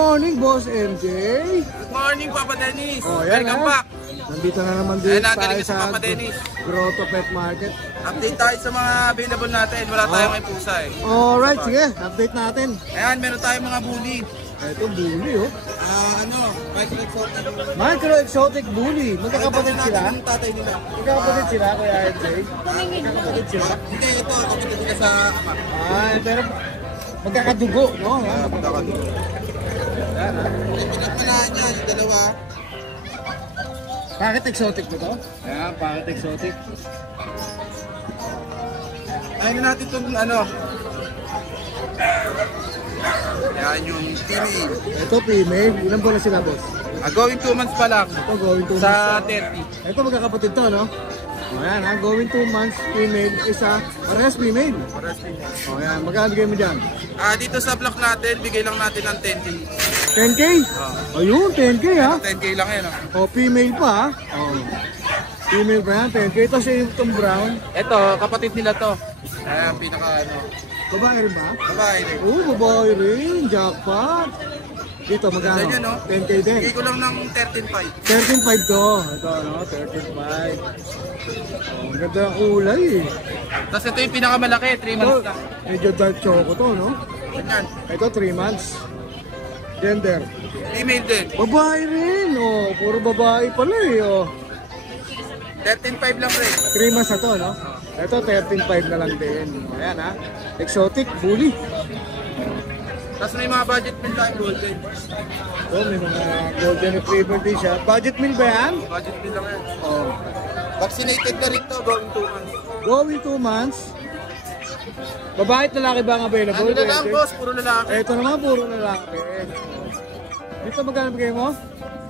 morning, Boss MJ. Good morning, Papa Dennis. Oh, yan, welcome back. Nandito na naman din tayo sa Papa Dennis. Grotto Pet Market. Update tayo sa mga available natin. Wala tayong may pusa eh. Alright, sige. Update natin. Ayan, meron tayong mga bully. Ito, bully oh. Micro exotic. Micro exotic bully. Magkakapatid sila? Yung tatay nila. Magkakapatid sila, Kuya MJ? Magkakapatid sila? Hindi, ito. Kapatid nila sa ama. Pero magkakadugo, no? Magkakadugo. Yan, ha? Pinagpalaan niya, yung dalawa. Bakit exotic mo to? Ayan, bakit exotic? Ayun na natin itong ano. Yan yung female. Ito, female. Ilan buwan na sila, boss? Going 2 months pa lang. Ito, going 2 months. Sa 30. Ito, magkakapatid to, no? Ayan, ha? Going 2 months, female. Isa, parehas female. O, ayan. Magkano bigay mo dyan? Dito sa block natin, bigay lang natin ng 10K. 10K? Ayun, 10K, ha? 10K lang yan. O, female pa, ha? O. Female pa yan, 10K. Ito sa itong brown. Ito, kapatid nila to. Ayan, pinaka ano. Babae rin ba? Babae rin. Oo, babae rin. Jackpot. Dito, magkano? Yan, no? 10K din. Bigay ko lang ng 13.5. 13.5 to. Ito, no? 13.5. Oh, ganda ng kulay, eh. Tapos ito yung pinakamalaki, 3 months na. Medyo dark choco to, no? Ganyan. Ito, 3 months. Gender. Female din. Babae rin. Oh, puro babae pala, eh. Oh. 13.5 lang rin. 3 months na to, no? Ito, 13.5 na lang din. Ayan, ha? Exotic, bully. Tapos may mga budget meal tayong golden. Oh, may mga golden retriever din siya. Budget meal ba yan? Budget meal lang yan. Oh. Vaccinated na rin to, going 2 months. Going 2 months. Babae at lalaki ba ang available? Ano na lang, boss? Puro lalaki. Ito naman, puro lalaki. Dito magkano bigay mo?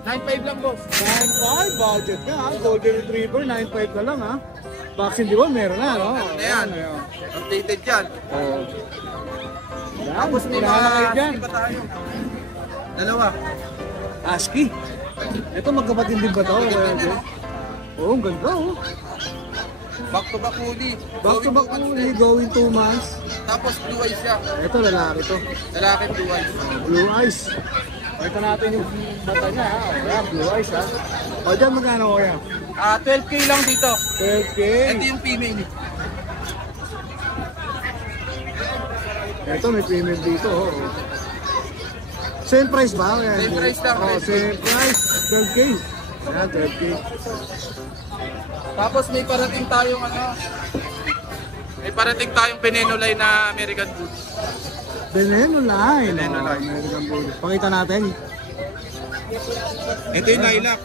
9.5 lang, boss. 9.5, budget ka ha. Golden retriever, 9.5 na lang ha. Vaccine di ba? Meron na, no? Ano na yan? Updated yan. Oh. Tapos may mga husky pa tayo. Dalawa. Husky? Ito magkapatid din ba ito? Oo, ang ganda oh. Back to back uli. Back to back uli, going 2 months. Tapos blue eyes siya. Ito lalaki to. Lalaki blue eyes. Blue eyes. Ito natin yung mata niya ha. Ayan, blue eyes ha. O dyan magkano ko yan? 12K lang dito. 12K. Ito yung female. Ito may female dito oh. Same price ba? Same price lang. Oh, same price. 12K. Ayan, 12K. Tapos may parating tayong ano. May parating tayong Veneno line na American Bully. Veneno line. Veneno line. American Bully. Pakita natin. Ito yung lilac.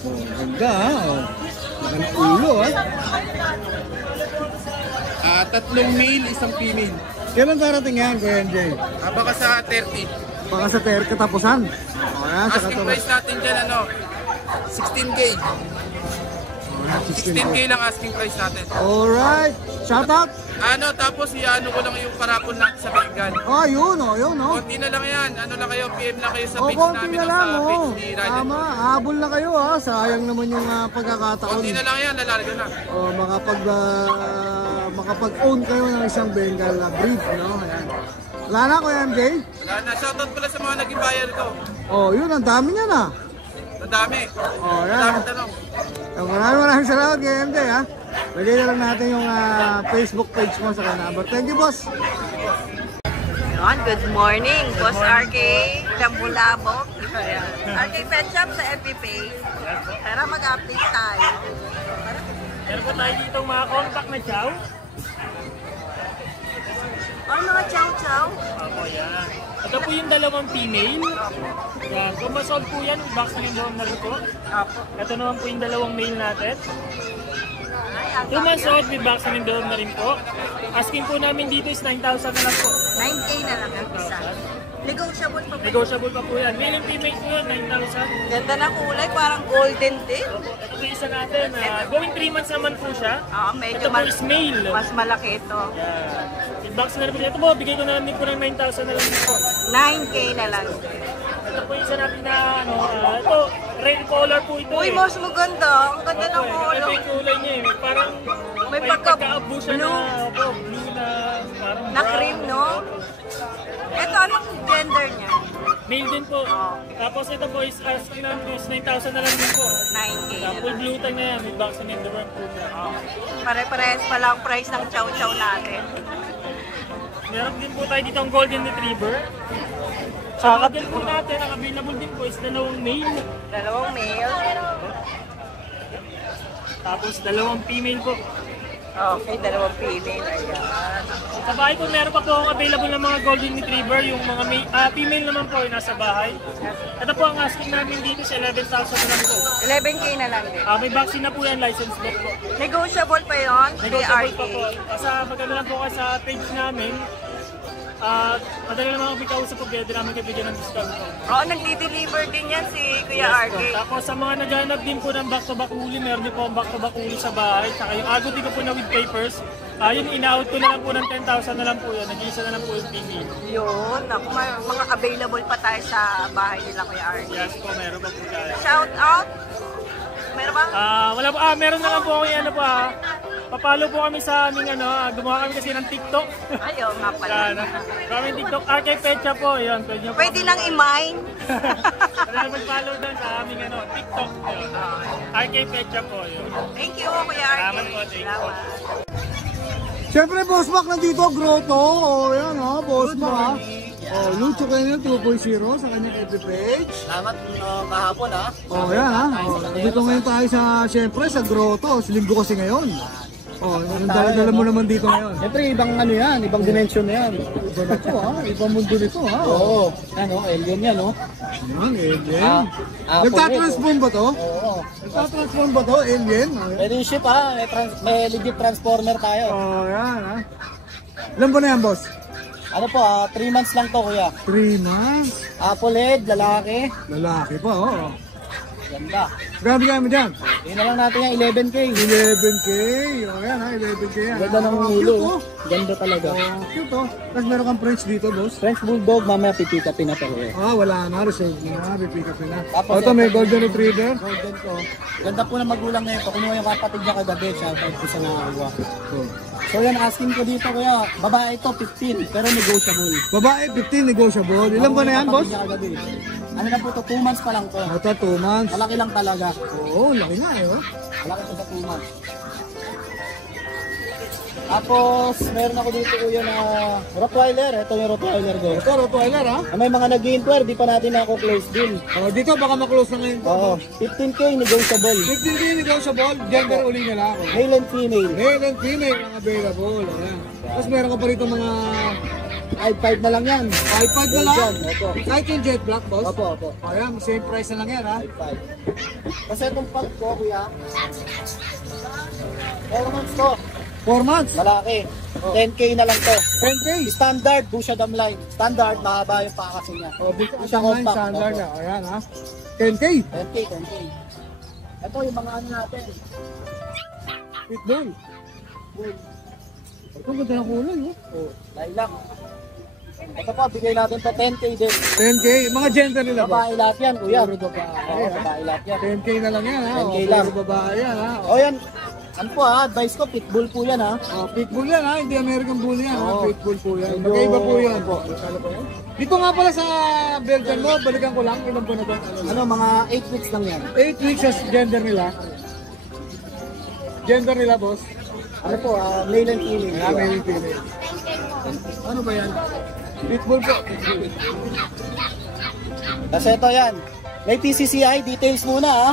Oh, ganda ha. Oh. Magandang ulo ha. 3 male, 1 female. Kailan darating yan, Kuya MJ? Baka sa 30. Baka sa katapusan. O yan, sa Asking price natin dyan ano, 16K. 16K lang asking price natin. Alright. Shoutout. Ano, tapos iano ko lang yung parapon natin sa Bengal. Oh, yun oh, yun oh. Konti na lang yan. Ano lang kayo, PM lang kayo sa page konti namin na o lang sa page oh. ni Ryan. Tama, habol na kayo ha. Sayang naman yung pagkakataon. Konti na lang yan, lalarga na. Oh, makapag-own kayo ng isang Bengal na breed, no? Ayan. Wala na, Kuya MJ? Wala na, shoutout pala sa mga naging buyer ko. Oh, yun, ang dami niya na. Ang dami. Oh, yan. Ang dami tanong. Maraming salamat, Kuya MJ, ha? Lagay na lang natin yung Facebook page mo sa number. Thank you, boss. Good morning, Boss RK, Lambulabog. RK Pet Shop sa FB page. Tara mag-update tayo. Meron po tayo dito mga compact na chow. Mga chow-chow? Ako yan. Ito po yung dalawang female. Yan. Kung masold po yan, vaccine yung doon na rin po. Ito naman po yung dalawang male natin. 2 months old with vaccine yung doon na rin po. Asking po namin dito is 9,000 na lang po. 9K na lang ang isa. Negotiable pa po. Negotiable pa po yan. Male and female po yan, 9,000. Ganda na kulay, parang golden din. Ito po isa natin. Going 3 months naman po siya. Medyo Ito po is male. mas malaki ito. Yan. With vaccine na rin po. Ito po, bigay ko na lang din po ng 9,000 na lang po. 9K na lang. Ito po isa natin na ito, red color po ito. Uy, mas maganda. Ang ganda ng Ito ulo. yung kulay niya eh. Parang May pagka-abo siya blue. blue na parang Na cream, no? Ito, anong gender niya? Male din po. Okay. Tapos ito po is asking namin is 9,000 na lang din po. 9K. Full blue tag na yan, may vaccine and the worm po na. Pare-pares pa lang price ng chow-chow natin. Meron din po tayo dito ang golden retriever. Saka din po natin, ang available din po is 2 male. 2 male. Tapos 2 female po. Okay, 2 female. Ayan. Sa bahay po, meron pa po akong available ng mga golden retriever. Yung mga female naman po ay nasa bahay. Ito po ang asking namin dito sa 11,000 na lang po. 11K na lang din. May vaccine na po yan, license plate po. Negotiable pa yun? Negotiable PRK. pa po. Basta maganda lang po kayo sa page namin. Madali naman ako kausap po, pwede namin kaibigan ng discount po. Oo, nagdi-deliver din yan si Kuya Yes, RK. po. Tapos sa mga naghanap din po ng back-to-back huli, meron din po ang back-to-back huli sa bahay. Saka yung agot din ko po na with papers, yung in-out ko na lang po ng 10,000 na lang po yan. Nag-iisa na lang po yung TV. Yun, ako, mga available pa tayo sa bahay nila Kuya RK. Yes po, meron pa po tayo. Shout out! Meron ba? Wala po, meron na lang po kami papalo po kami sa aming gumawa kami kasi ng TikTok. Ayaw nga pala. Kami TikTok, RK Pecha po, yun. Pwede lang i-mine. Kaya mag-follow doon sa aming TikTok. Yun. RK Pecha po, yun. Thank you, Kuya RK. Salamat po, thank you. Salamat. Siyempre, Boss Mac nandito, Grotto. O, yan ha, Boss Mac. O, Lucho Kenyo 2.0 sa kanyang FB page. Salamat kahapon ha. O, yan ha. O, nandito ngayon tayo siyempre, sa Grotto. Linggo kasi ngayon. O, ang dala-dala mo naman dito ngayon. Siyempre ibang ano yan, ibang dimension na yan. Iba na to ha, ibang mundo nito ha. Oo, ano, alien yan no. Yan, alien. Apple Nagtatransform ba to? Oo. Nagtatransform ba to, alien? Pwede yung ship ha, may legit transformer tayo. O, yan ha. Ilan ba na yan, boss? Ano po 3 months lang to kuya. 3 months. Apple head, lalaki. Lalaki pa, oo. Ganda. Grabe kaya mo dyan? Yun na lang natin yung 11K. 11K. O, yan ha, 11K yan. Ganda ng Cute, ulo. oh. Ganda talaga. Oh, cute oh. Tapos meron kang French dito, boss. French Bulldog, mamaya pipikapin na to eh. Wala na, reserve na, repick up na. Tapos Ito may golden retriever. Golden ko. Ganda po ng magulang na ito. Kinuha yung kapatid niya kagabi. Shoutout ko sa nakakuha. So yan, asking ko dito kuya. Babae ito, 15. Pero negotiable. Babae, 15, negotiable. Ilan ba na yan, boss? Ano na po to, 2 months pa lang to. Ito, 2 months. Malaki lang talaga. Oo, laki nga eh. Oh. Malaki to sa 2 months. Tapos, meron ako dito kuya na Rottweiler. Ito yung Rottweiler ko. Ito, Rottweiler ha. May mga nag-inquire, di pa natin ako-close din. Dito baka maklose na ngayon to. Oo, 15K negotiable. 15K negotiable, gender uli nila ako. Male and female. Male and female ang available. Ayan. Tapos meron ka pa rito mga 5-5 na lang yan. 5-5 na lang. Yan, opo. Kahit yung jet black, boss. Opo, opo. Ayan, same price na lang yan ha. 5-5. Kasi itong pag ko, kuya, 4 months to. 4 months. Malaki. 10K na lang to. 10K. Standard, Busha Damline. Standard, mahaba yung pakasi niya. Siya compact. Standard na. Ayan ha. 10K. 10K. Ito yung mga ano natin. Pitbull. Ito ganda ng kulay oh. Lilac. Ito pa, bigay natin to 10K din. 10K. Mga gender nila ba? Babae lahat yan, kuya. Puro babae. Oo, babae lahat yan. 10K na lang yan ha. 10K Puro lang. babae yan ha. O yan, ano po ha, advice ko, pitbull po yan ha. Pitbull yan ha. Hindi American Bull yan ha. Oo. Pitbull po yan. Medyo- Magkaiba po yan. Dito nga pala sa Belgian mo, balikan ko lang. Ilan po na ba? Ano, mga 8 weeks lang yan. 8 weeks as gender nila. Gender nila, boss. Ano po, male and female. Male and female. Ano ba yan? Pitbull po. Kasi ito yan. May PCCI details muna ha.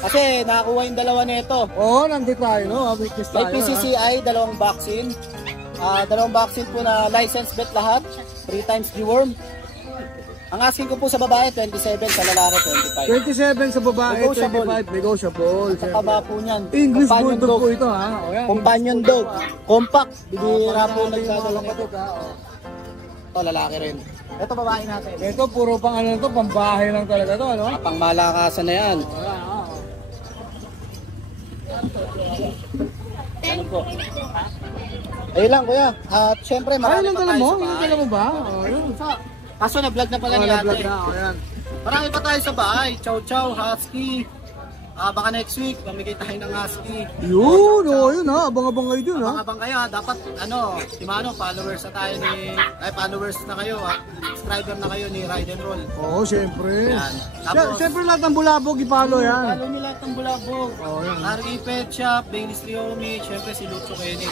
Kasi nakakuha yung dalawa nito. Oo, nandito tayo, no? Witness May tayo. PCCI, dalawang vaccine. Dalawang vaccine po na license bet lahat. 3 times deworm. Ang asking ko po sa babae, 27. Sa lalaki, 25. 27 sa babae, Negotiable. 25 negotiable. Sa taba po niyan. English Companion Bulldog dog. po ito, ha? O, yan. Companion dog. Compact. Bibira po nagdadala Mga nito. dog, ha? O. Ito, lalaki rin. Ito, babae natin. Ito, puro pang ano to, pang bahay lang talaga to, ano? Pang malakasan na yan. Ano po? Ayun lang, kuya. At syempre, Ay, marami ilang pa dala tayo mo? sa Ilang bahay. dala mo ba? O, yun. Kaso na-vlog na pala ni Nag-vlog ate. na, o, yan. Marami pa tayo sa bahay. Chow Chow, Husky. Baka next week, pamigay tayo ng husky. Yun, yun ha. Abang-abang kayo dun ha. Abang kayo, dapat si Mano, followers na tayo followers na kayo subscriber na kayo ni Ride and Roll. Oo, syempre. Yan. Tapos, Syempre lahat ng bulabog, ipalo yan. follow nyo lahat ng bulabog. Yan. RK Pet Shop, Baileys Riomi, syempre si Lucho Kenny.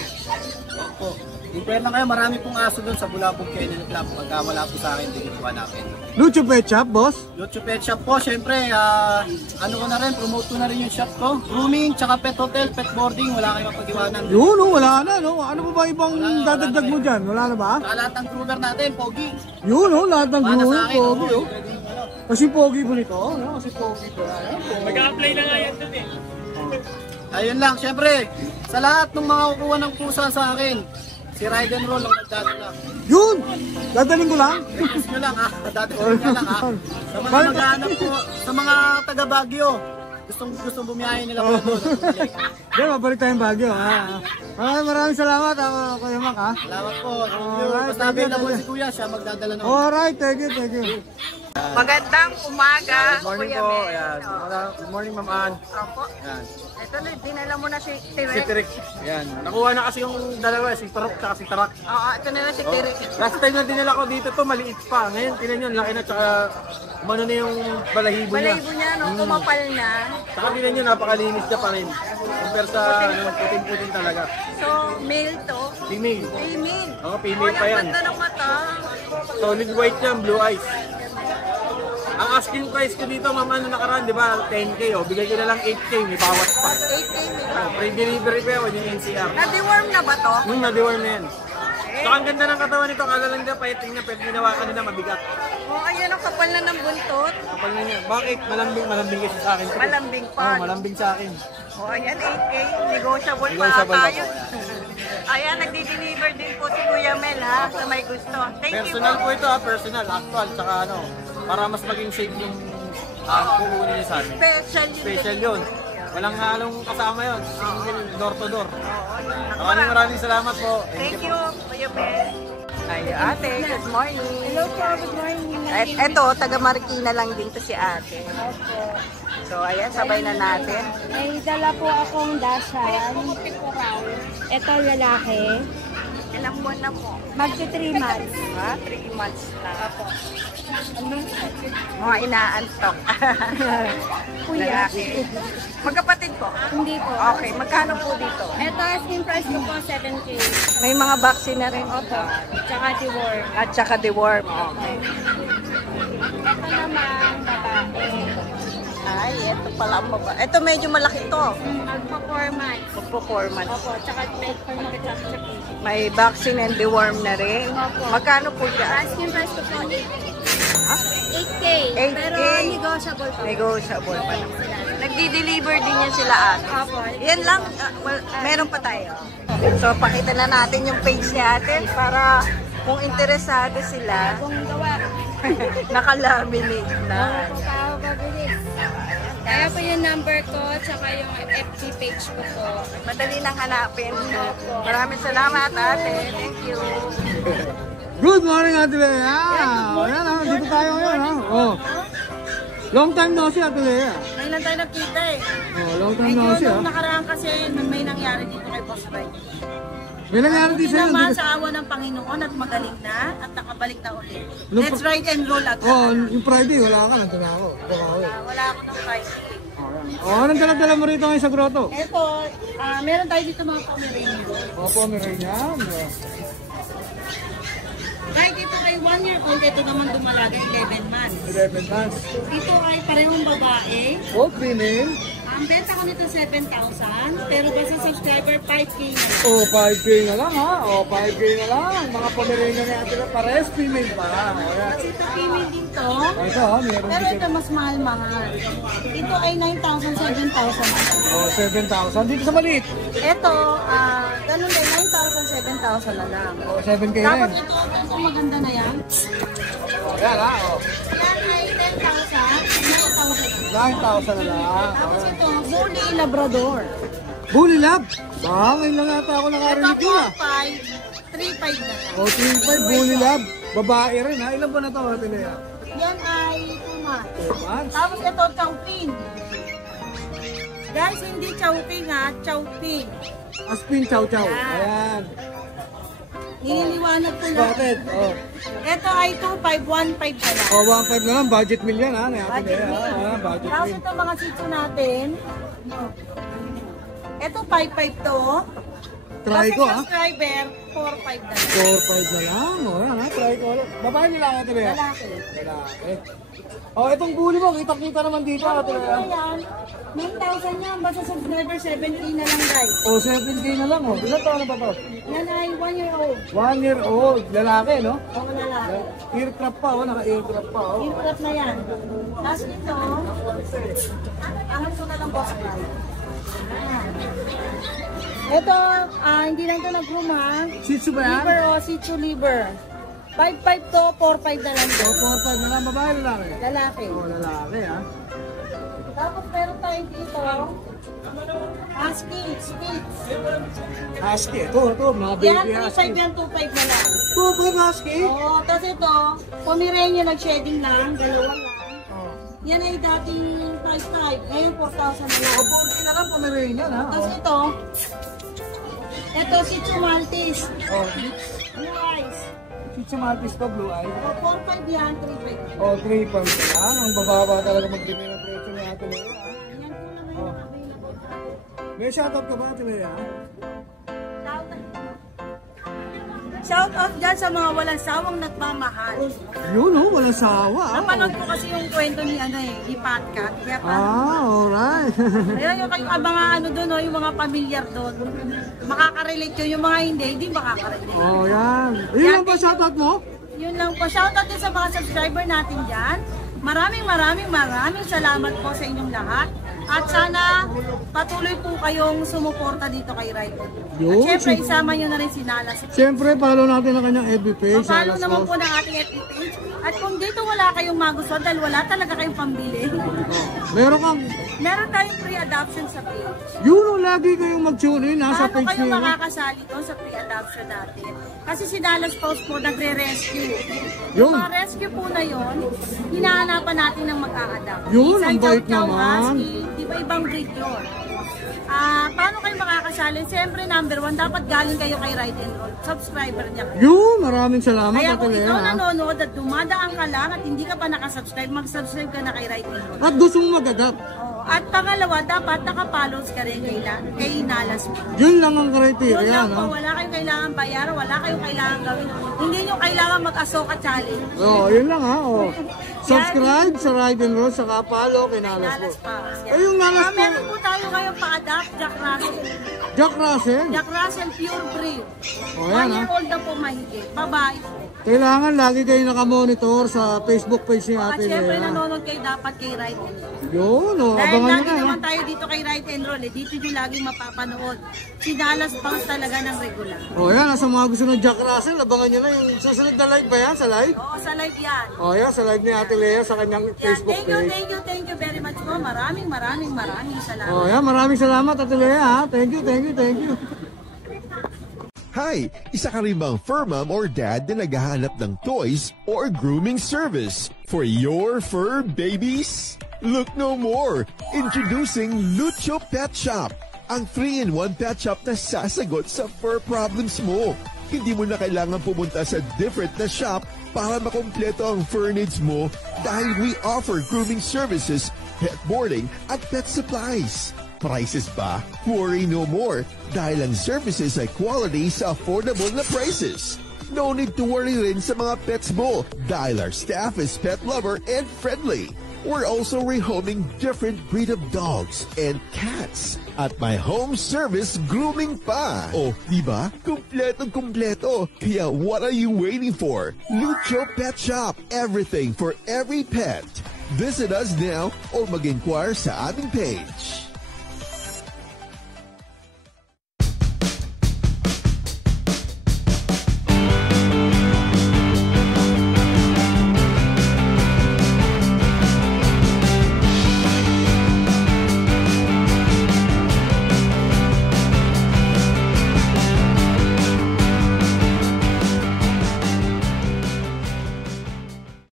Opo. Inquire lang kayo, marami pong aso doon sa Bulabog Kennel Club. Pagka wala po sa akin, hindi ko hanapin. Lucho Pet Shop, boss? Lucho Pet Shop po, syempre, ano ko na rin, promote ko na rin yung shop ko. Grooming, tsaka pet hotel, pet boarding, wala kayong mapag-iwanan. Yun, wala na, no? Ano pa ba ibang dadagdag mo dyan? Wala na ba? Saka lahat ng groomer natin, pogi. Yun, lahat ng Para gulong, sa akin, pogi, oh. Kasi pogi po nito, no? Kasi pogi po. Mag-a-apply na nga yan dun eh. Ayun lang, syempre, sa lahat ng mga kukuha ng pusa sa akin, si Ride and Roll ang nagdadala. Yun! Dadaling ko lang. Request nyo lang dadaling nyo lang Sa mga maghanap po, sa mga taga Baguio, gustong bumiyahin nila po doon. Diyan, mabalik tayong Baguio, ha? Maraming salamat, Kuya Mac, ha? Salamat po. Alright, Basta available si Kuya, siya magdadala ng Alright, thank you, thank you. Magandang umaga, Good morning Kuya po. Mel. Ayan. Good morning, Ma'am Ann. Opo. Ayan. Ito na, dinala mo na si Si Tirek. Tirek. Ayan. Nakuha na kasi yung dalawa, si Tarok at si Tarak. Oo, ito na si Tirek. Last time na dinala ko dito to, maliit pa. Ngayon, tinan nyo, laki na, tsaka umano na yung balahibo niya. Balayibo niya, no? Kumapal na. Tsaka tinan nyo, napakalinis niya pa rin. Compare sa putin-putin talaga. So, male to. Female. Female. Oo, female pa yan. Ang ganda ng mata. Solid white yan, blue eyes. Ang asking price ko dito, ma'am, ano nakaraan, di ba? 10K, bigay ko na lang 8K, may bawas pa. 8K nila. Free delivery pa yun, yung NCR. Na-deworm na ba to? Na-deworm na yan. Saka ang ganda ng katawan nito, kala lang nila pahiting na, pero ginawa ka nila mabigat. Oh, ayan ang kapal na ng buntot. Kapal na niya. Bakit? Malambing kasi sa akin. Malambing pa. Oo, malambing sa akin. Oh, ayan 8K. Negotiable pa Negotiable tayo. pa po, Ayan, nagdi-deliver din po si Kuya Mel, ha? Sa may gusto. Thank you Personal po. po ito, personal, actual, tsaka ano, para mas maging safe yung kukunin niya sa amin. Special yun. Walang halong kasama yun. Single, door to door. Maraming salamat po. Thank you, Kuya Mel. Ay, ate, good morning. Hello po, good morning. Eto, taga Marikina lang din to si ate. So, ayan, sabay na natin. May dala po akong dashan. Ito lalaki. Ilang buwan na po? Magto 3 months. Ha? 3 months na. Mga inaantok. Kuya. Lalaki. Magkapatid po? Hindi po. Okay, magkano po dito? Ito, asking price ko po 7K. May mga vaccine na rin. Opo. Tsaka deworm. At saka deworm. Okay. Ito naman, babae. Ay, ito pala ang baba. Ito medyo malaki to. Magpo 4 months. Magpo-4 months. Opo, tsaka pet for magka-chak-chaki. May vaccine and deworm na rin. Opo. Magkano po dyan? Asking price ko po 8K. Ha? 8K. 8K. Pero negotiable po. Negotiable pa naman. Nagdi-deliver din yan sila ate. Opo. Yan lang. Meron pa tayo. So, pakita na natin yung page ni ate para kung interesado sila, Kung gawa. nakalaminate na. Opo, pababilis. Kaya po yung number ko, tsaka yung FB page ko po. Madali nang hanapin. Maraming salamat ate. Thank you. Good morning, Ate Lea. Ayan, dito tayo ngayon, ha? Oh. Long time no see, Ate Lea. Ngayon lang tayo nakita eh. Oh, long time Medyo no see, ha? nung nakaraan kasi may nangyari dito kay Boss Ray. May nangyari Hindi din sa'yo. naman Hindi sa awa ng Panginoon at magaling na at nakabalik na ulit. Nung Let's ride and roll agad. Oh, yung Friday, wala ka. Nandun na ako. Wala ako ng price. Oh, anong dala-dala mo rito ngayon sa grotto? Ito, meron tayo dito mga Pomeranian. Opo, meron yan. Right, ito ay 1 year old. Ito naman dumalaga 11 months. 11 months. Ito ay parehong babae. Oh, female. Ang benta ko nito 7,000. Pero basta subscriber 5K na. Oh, 5K na lang, ha? Oh, 5K na lang. Mga Pomeranian ni Ate Lea. Pares, female pa. Oh, yan. Kasi ito female din to. Ito, ha? Meron Pero dito. ito mas mahal-mahal. Ito ay 9,000, 7,000. Oh, 7,000. Dito sa maliit. Ito, ganun din, 9,000, 7,000 na lang. Oh, 7K na Tapos yan. ito maganda na yan. Oh, yan, ha? Oh. Yan ay 10,000, 9,000. 9,000 na lang. Tapos ito, Bully Labrador. Bully Lab. Ngayon lang yata ako Ito nakarinig yun, ha? 3,500 na lang. Oh, 3,500 Bully Lab. Babae rin, ha? Ilan ba na ito, Ate Lea? Yan ay 2 months. 2 months. Tapos ito, Chongpin. Guys, hindi Chowking ha, Chowping. Aspin Chow Chow. Ayan. Nililiwanag ko na. Spotted. Oh. Ito ay 2,515 na lang. Oh, 1.5 na lang. Budget meal yan ha. Budget meal. Budget Tapos meal. ito mga sitso natin. Ito 5,500 to. Try ko ha. Subscriber, 4,500 na lang. 4.5 na lang. O yan ha. Try ko ulit. Babae nila ate Bea. Lalaki. Lalaki. Oh, itong bully mo. Kita-kita naman dito ate Bea. Ayan, 9,000 yan. Basta subscriber, 7K na lang guys. Oh, 7K na lang oh. Ilan taon na ba to? Yan ay 1 year old. 1 year old. Lalaki no? O lalaki. Aircraft pa oh. Naka-aircraft pa oh. Improt na yan. Tapos ito, angat ko na lang boss price. Ito, hindi lang ito nag-room ha. Shih Tzu ba yan? Liver o Shih Tzu liver. 5,500 to, 4,500 na lang to. 4.5 na lang. Babae lalaki. Lalaki. Oh, lalaki ha. Tapos meron tayong dito, Husky, Spitz. Husky. Ito. Mga baby Yan, husky. 3,500 yan, 2,500 na lang. 2.5 husky? Oo, tapos ito, Pomeranian nag-shedding lang, dalawang lang. Yan ay dating 5,500, ngayon 4,000 na lang. 4K na lang. Pomeranian ha. Tapos ito Shih Tzu Maltese. Oh. Blue eyes. Shih Tzu Maltese to, blue eye. O, 4,500 yan, 3,500. Oh, 3.5 lang. Ang bababa talaga magbibigay ng presyo ni Ate Lea. Yan po lang ngayon available. May shoutout ka ba, Ate Lea? Shout out dyan sa mga walang sawang nagmamahal. Yun oh, walang sawa. Napanood ko kasi yung kwento ni ni Patka. Kaya pa, Alright. ayun yung kayo mga doon, yung mga pamilyar doon. Makarelate yun, yung mga hindi makakarelate. Oh, yan. Yun lang ba shoutout mo? Yun lang po. Shout out din sa mga subscriber natin dyan. Maraming salamat po sa inyong lahat. At sana patuloy po kayong sumuporta dito kay Ride. Yun. At syempre isama nyo na rin si Nala. Siyempre, follow natin ang kanyang FB page. Follow naman po ng ating FB page. At kung dito wala kayong magustuhan dahil wala talaga kayong pambili, meron tayong pre-adoption sa page. Yun oh, lagi kayong mag-tune in sa Paano page kayo niya. makakasali doon sa pre-adoption natin? Kasi si Dallas Post po nagre-rescue. Yun. Yung mga rescue po na yun, hinahanapan natin ng mag-a-adapt. Yun, Minsan ang bait chow-chow, naman. husky, di ba ibang breed yun? Paano kayo makakasali? Siyempre, number 1, dapat galing kayo kay Ride and Roll. Subscriber niya. Yun, maraming salamat, Kaya Ate kung ikaw Lea. nanonood at dumadaan ka lang at hindi ka pa nakasubscribe, mag-subscribe ka na kay Ride and Roll. At gusto mo mag-adapt. At pangalawa, dapat nakapollows ka rin kay Nalas mo. Yun lang ang Yun criteria, lang po, no? wala kayong kailangan bayaran, wala kayong kailangan gawin. Hindi nyo kailangan mag-asoka challenge. Oh, yun lang ha. Oh. Subscribe sa Ride and Roll, saka follow kay Nalas Nalas po. Pounds. Eh, yung Nalas po, Meron po tayo ngayon pa-adapt, Jack Russell. Jack Russell. Jack Russell Pure Breed. Oh, yan, 1 year old na po mahigit. Babae po. Kailangan lagi kayo nakamonitor sa Facebook page ni At Ate syempre Lea. nanonood kayo dapat kay Ride and Roll. Yun, oh, Dahil abangan nyo lagi na. naman tayo dito kay Ride and Roll. Dito nyo laging mapapanood. Si Dallas Pounds talaga ng regular. Oh, yan, sa mga gusto ng Jack Russell, abangan nyo na yung susunod na live ba yan? Sa live? Oo, sa live yan. Oh, yan, sa live ni Ate Lea sa kanyang Yan. Facebook page. Thank you very much po. Maraming salamat. Oh, yan, maraming salamat Ate Lea, ha? Thank you. Hi! Isa ka rin bang fur mom or dad na naghahanap ng toys or grooming service for your fur babies? Look no more! Introducing Lucho Pet Shop, ang 3-in-1 pet shop na sasagot sa fur problems mo. Hindi mo na kailangan pumunta sa different na shop para makumpleto ang fur needs mo dahil we offer grooming services, pet boarding at pet supplies. Prices ba? Worry no more dahil ang services ay quality sa affordable na prices. No need to worry rin sa mga pets mo dahil our staff is pet lover and friendly. We're also rehoming different breed of dogs and cats at my home service grooming pa. Oh, diba? Kumpletong-kumpleto. Kaya what are you waiting for? Lucho Pet Shop. Everything for every pet. Visit us now or mag-inquire sa aming page.